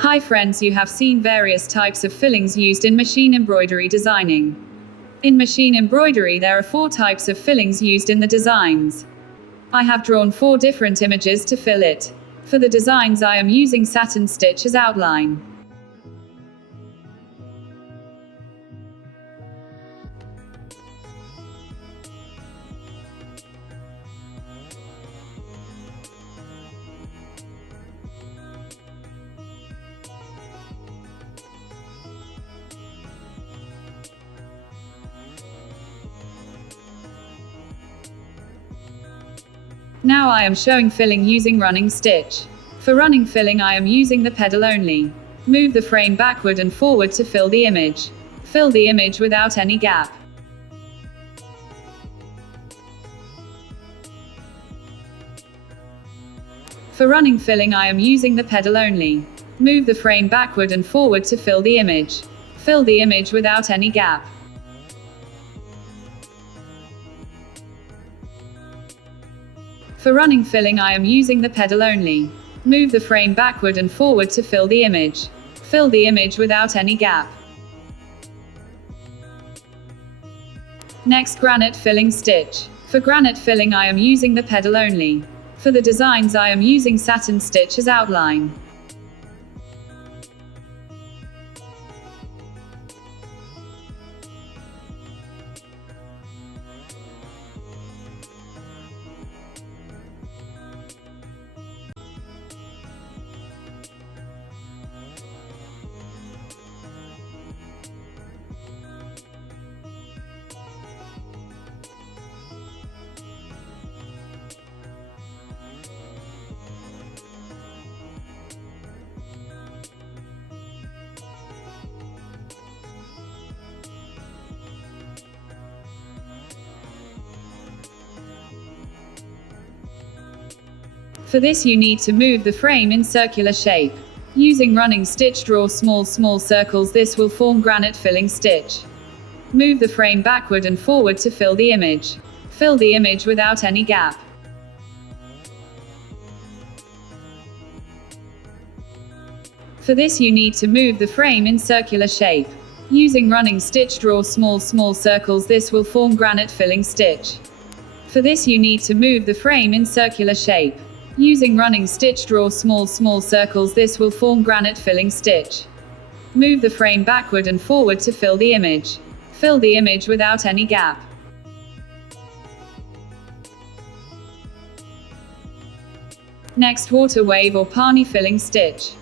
Hi friends, you have seen various types of fillings used in machine embroidery designing. In machine embroidery there are 4 types of fillings used in the designs. I have drawn 4 different images to fill it. For the designs I am using satin stitch as outline. Now I am showing filling using running stitch. For running filling I am using the pedal only. Move the frame backward and forward to fill the image. Fill the image without any gap. For running filling I am using the pedal only. Move the frame backward and forward to fill the image. Fill the image without any gap. For running filling I am using the pedal only. Move the frame backward and forward to fill the image. Fill the image without any gap. Next, granite filling stitch. For granite filling I am using the pedal only. For the designs I am using satin stitch as outline. For this you need to move the frame in circular shape. Using running stitch, draw small circles. This will form granite filling stitch. Move the frame backward and forward to fill the image. Fill the image without any gap. For this you need to move the frame in circular shape. Using running stitch, draw small circles. This will form granite filling stitch. For this you need to move the frame in circular shape. Using running stitch, draw small circles. This will form granite filling stitch. Move the frame backward and forward to fill the image. Fill the image without any gap. Next, water wave or pani filling stitch.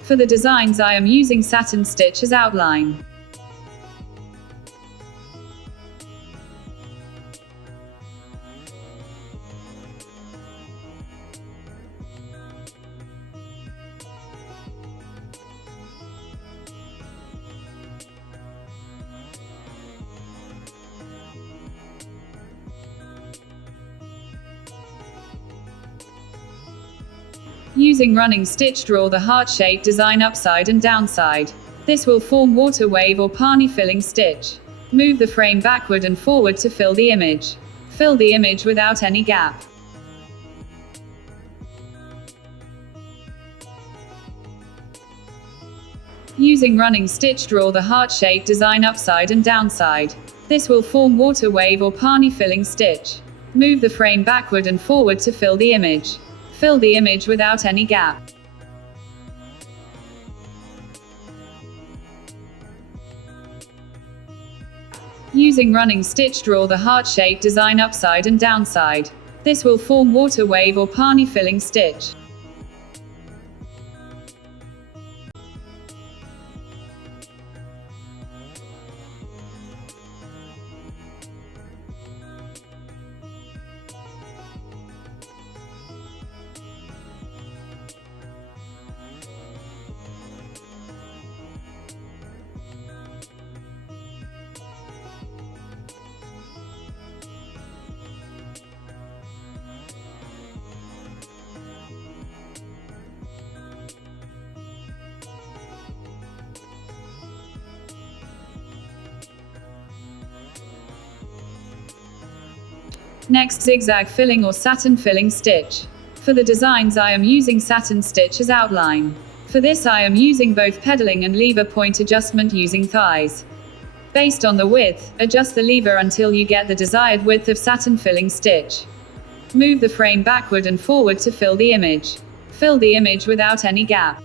For the designs I am using satin stitch as outline. Using running stitch, draw the heart-shaped design upside and downside. This will form water wave or pani filling stitch. Move the frame backward and forward to fill the image. Fill the image without any gap. Using running stitch, draw the heart-shaped design upside and downside. This will form water wave or pani filling stitch. Move the frame backward and forward to fill the image. Fill the image without any gap. Using running stitch, draw the heart-shaped design upside and downside. This will form water wave or pani filling stitch. Next, zigzag filling or satin filling stitch. For the designs I am using satin stitch as outline. For this I am using both pedaling and lever point adjustment using thighs. Based on the width, adjust the lever until you get the desired width of satin filling stitch. Move the frame backward and forward to fill the image. Fill the image without any gap.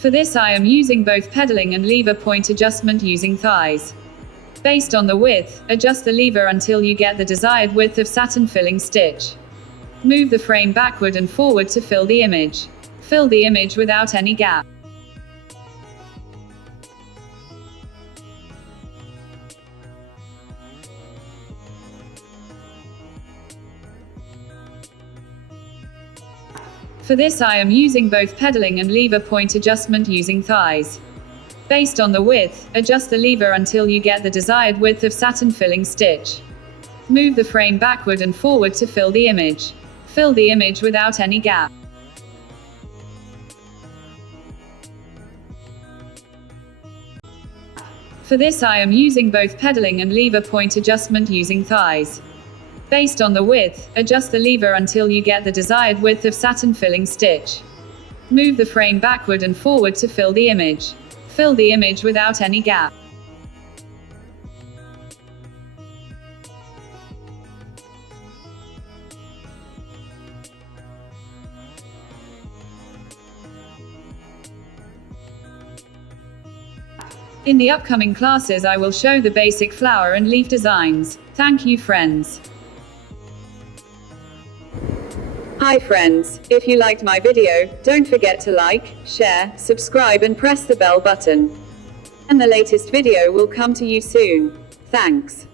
For this I am using both pedaling and lever point adjustment using thighs. Based on the width, adjust the lever until you get the desired width of satin filling stitch. Move the frame backward and forward to fill the image. Fill the image without any gap. For this I am using both pedaling and lever point adjustment using thighs. Based on the width, adjust the lever until you get the desired width of satin filling stitch. Move the frame backward and forward to fill the image. Fill the image without any gap. For this I am using both pedaling and lever point adjustment using thighs. Based on the width, adjust the lever until you get the desired width of satin filling stitch. Move the frame backward and forward to fill the image. Fill the image without any gap. In the upcoming classes I will show the basic flower and leaf designs. Thank you friends. Hi friends, if you liked my video, don't forget to like, share, subscribe and press the bell button. And the latest video will come to you soon. Thanks.